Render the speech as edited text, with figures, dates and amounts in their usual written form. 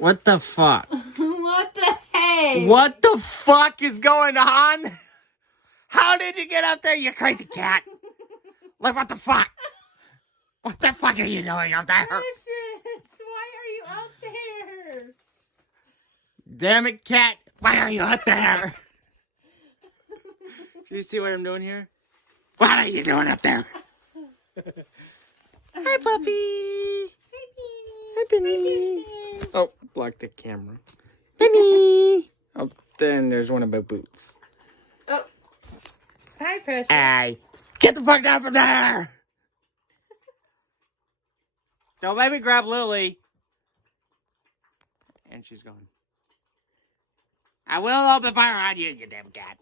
What the fuck? What the heck? What the fuck is going on? How did you get up there, you crazy cat? Like, what the fuck? What the fuck are you doing up there? Precious, why are you out there? Damn it, cat. Why are you up there? Do you see what I'm doing here? What are you doing up there? Hi, puppy. Hi, Penny. Oh, block the camera. Penny. Oh, then there's one about boots. Oh. Hi, Precious. Hey, get the fuck down from there. Don't let me grab Lily. And she's gone. I will open fire on you, you damn cat.